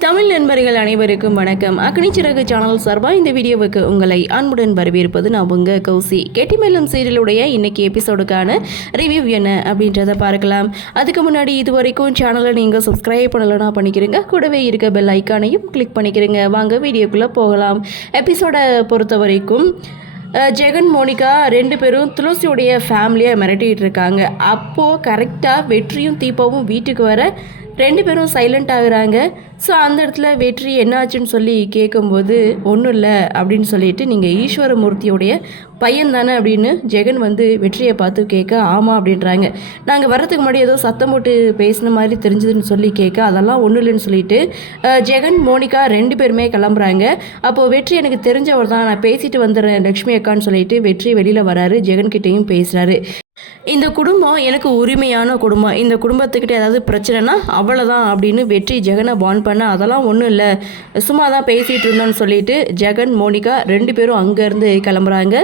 தமிழ் நண்பர்கள் அனைவருக்கும் வணக்கம். அக்னிச்சிறகு சேனல் சார்பாக இந்த வீடியோவுக்கு உங்களை அன்புடன் வரவேற்பது நான் உங்க கௌசி. கெட்டிமேளம் சீரியலுடைய இன்னைக்கு எபிசோடுக்கான ரிவ்யூ என்ன அப்படின்றத பார்க்கலாம். அதுக்கு முன்னாடி இது வரைக்கும் சேனலை நீங்கள் சப்ஸ்கிரைப் பண்ணலைன்னா பண்ணிக்கிறீங்க. கூடவே இருக்க பெல் ஐக்கானையும் கிளிக் பண்ணிக்கிறீங்க. வாங்க வீடியோக்குள்ளே போகலாம். எபிசோடை பொறுத்த வரைக்கும் ஜெகன் மோனிகா ரெண்டு பேரும் துளசியோடைய ஃபேமிலியை மிரட்டிகிட்டு இருக்காங்க. அப்போது கரெக்டாக வெற்றியும் தீபாவும் வீட்டுக்கு வர ரெண்டு பேரும் சைலண்ட் ஆகுறாங்க. ஸோ அந்த இடத்துல வெற்றி என்னாச்சுன்னு சொல்லி கேட்கும்போது ஒன்றும் இல்லை அப்படின்னு சொல்லிட்டு நீங்கள் ஈஸ்வரமூர்த்தியோடைய பையன் தானே அப்படின்னு ஜெகன் வந்து வெற்றியை பார்த்து கேட்க ஆமாம் அப்படின்றாங்க. நாங்கள் வர்றதுக்கு முன்னாடி ஏதோ சத்தம் போட்டு பேசின மாதிரி தெரிஞ்சதுன்னு சொல்லி கேட்க அதெல்லாம் ஒன்றும் இல்லைன்னு சொல்லிட்டு ஜெகன் மோனிகா ரெண்டு பேருமே கிளம்புறாங்க. அப்போது வெற்றி எனக்கு தெரிஞ்சவர் தான், நான் பேசிட்டு வந்துடுறேன் லக்ஷ்மி அக்கான்னு சொல்லிட்டு வெற்றி வெளியில் வராரு. ஜெகன்கிட்டையும் பேசுகிறாரு. இந்த குடும்பம் எனக்கு உரிமையான குடும்பம், இந்த குடும்பத்துக்கிட்ட ஏதாவது பிரச்சனைனா அவ்வளோதான் அப்படின்னு வெற்றி ஜெகனை பான் பண்ண அதெல்லாம் ஒன்றும் இல்லை, சும்மா தான் பேசிகிட்டு இருந்தோன்னு சொல்லிட்டு ஜெகன் மோனிகா ரெண்டு பேரும் அங்கேருந்து கிளம்புறாங்க.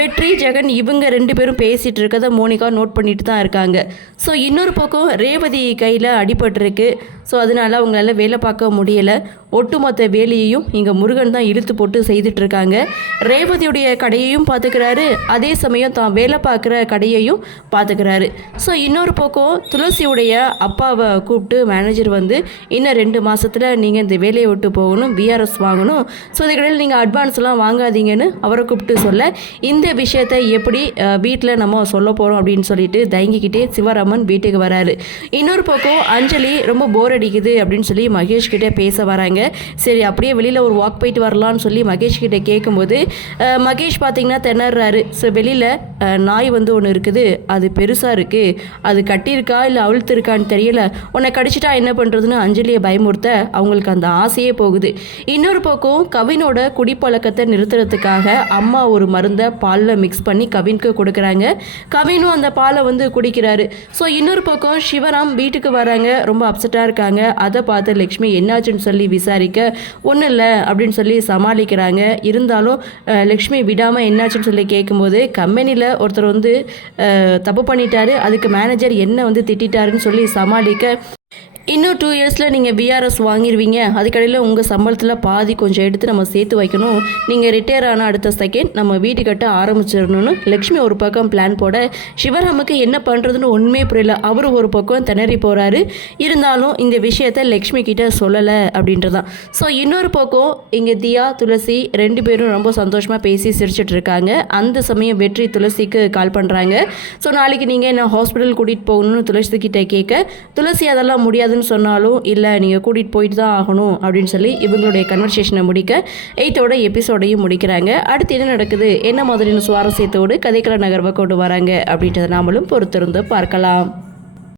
வெற்றி ஜெகன் இவங்க ரெண்டு பேரும் பேசிகிட்டு இருக்கதை மோனிகா நோட் பண்ணிட்டு தான் இருக்காங்க. ஸோ இன்னொரு பக்கம் ரேவதி கையில் அடிபட்டிருக்கு. ஸோ அதனால் அவங்களால வேலை பார்க்க முடியலை. ஒட்டுமொத்த வேலையையும் இங்கே முருகன் தான் இழுத்து போட்டு செய்துட்ருக்காங்க. ரேவதியுடைய கடையையும் பார்த்துக்கிறாரு, அதே சமயம் தான் வேலை பார்க்குற கடையையும் பார்த்துக்கிறாரு. ஸோ இன்னொரு பக்கம் துளசியுடைய அப்பாவை கூப்பிட்டு மேனேஜர் வந்து இன்னும் 2 மாதத்தில் நீங்கள் இந்த வேலையை விட்டு போகணும், விஆர்எஸ் வாங்கணும், ஸோ இதுக்கடையில் நீங்கள் அட்வான்ஸ்லாம் வாங்காதீங்கன்னு அவரை கூப்பிட்டு சொல்ல இந்த விஷயத்தை எப்படி வீட்டில் நம்ம சொல்ல போகிறோம் அப்படின்னு சொல்லிட்டு தயங்கிக்கிட்டே சிவராமன் வீட்டுக்கு வராரு. இன்னொரு பக்கம் அஞ்சலி ரொம்ப போர் அடிக்குது அப்படின்னு சொல்லி மகேஷ் கிட்டே பேச வராங்க. சரி அப்படியே வெளியில் ஒரு வாக் போயிட்டு வரலான்னு சொல்லி மகேஷ் கிட்டே கேட்கும்போது மகேஷ் பார்த்தீங்கன்னா திணறாரு. ஸோ வெளியில் நாய் வந்து ஒன்று இருக்குது, அது பெருசாக இருக்குது, அது கட்டியிருக்கா இல்லை அவிழ்த்திருக்கான்னு தெரியல, உன்னை கடிச்சிட்டா என்ன பண்ணுறதுன்னு அஞ்சலியை பயமுறுத்த அவங்களுக்கு அந்த ஆசையே போகுது. இன்னொரு பக்கம் கவினோட குடிப்பழக்கத்தை நிறுத்துறதுக்காக அம்மா ஒரு மருந்தை பாலில் மிக்ஸ் பண்ணி கவினுக்கு கொடுக்குறாங்க. கவினும் அந்த பாலை வந்து குடிக்கிறாரு. ஸோ இன்னொரு பக்கம் சிவராம் வீட்டுக்கு வராங்க, ரொம்ப அப்செட்டாக இருக்காங்க. அதை பார்த்து லக்ஷ்மி என்னாச்சுன்னு சொல்லி விசாரிக்க ஒன்றும் இல்லை அப்படின்னு சொல்லி சமாளிக்கிறாங்க. இருந்தாலும் லக்ஷ்மி விடாமல் என்னாச்சுன்னு சொல்லி கேட்கும்போது கம்பெனியில் ஒருத்தர் வந்து தப்பு பண்ணிட்டாரு, அதுக்கு மேனேஜர் என்ன வந்து திட்டாருன்னு சொல்லி சமாளிக்க இன்னும் 2 இயர்ஸில் நீங்கள் விஆர்எஸ் வாங்கிடுவீங்க, அதுக்கடையில் உங்கள் சம்பளத்தில் பாதி கொஞ்சம் எடுத்து நம்ம சேர்த்து வைக்கணும், நீங்கள் ரிட்டையர் ஆன அடுத்த செகண்ட் நம்ம வீட்டு கட்ட ஆரம்பிச்சிடணும்னு லக்ஷ்மி ஒரு பக்கம் பிளான் போட சிவராமுக்கு என்ன பண்ணுறதுன்னு உண்மையே புரியல. அவர் ஒரு பக்கம் திணறி போகிறாரு. இருந்தாலும் இந்த விஷயத்த லக்ஷ்மி கிட்ட சொல்லலை அப்படின்றதான். ஸோ இன்னொரு பக்கம் இங்கே தியா துளசி ரெண்டு பேரும் ரொம்ப சந்தோஷமாக பேசி சிரிச்சிட்டு இருக்காங்க. அந்த சமயம் வெற்றி துளசிக்கு கால் பண்ணுறாங்க. ஸோ நாளைக்கு நீங்கள் என்ன ஹாஸ்பிட்டல் கூட்டிகிட்டு போகணும்னு துளசி கிட்டே கேட்க துளசி அதெல்லாம் முடியாது சொன்னாலும் இல்லை நீங்கள் கூட்டிகிட்டு போயிட்டு தான் ஆகணும் அப்படின்னு சொல்லி இவங்களுடைய கன்வர்சேஷனை முடிக்க 8th எபிசோடையும் முடிக்கிறாங்க. அடுத்து என்ன நடக்குது, என்ன மாதிரியான சுவாரஸ்யத்தோடு கதைக்கள நகர்வை கொண்டு வராங்க அப்படின்றத நாமளும் பொறுத்திருந்து பார்க்கலாம்.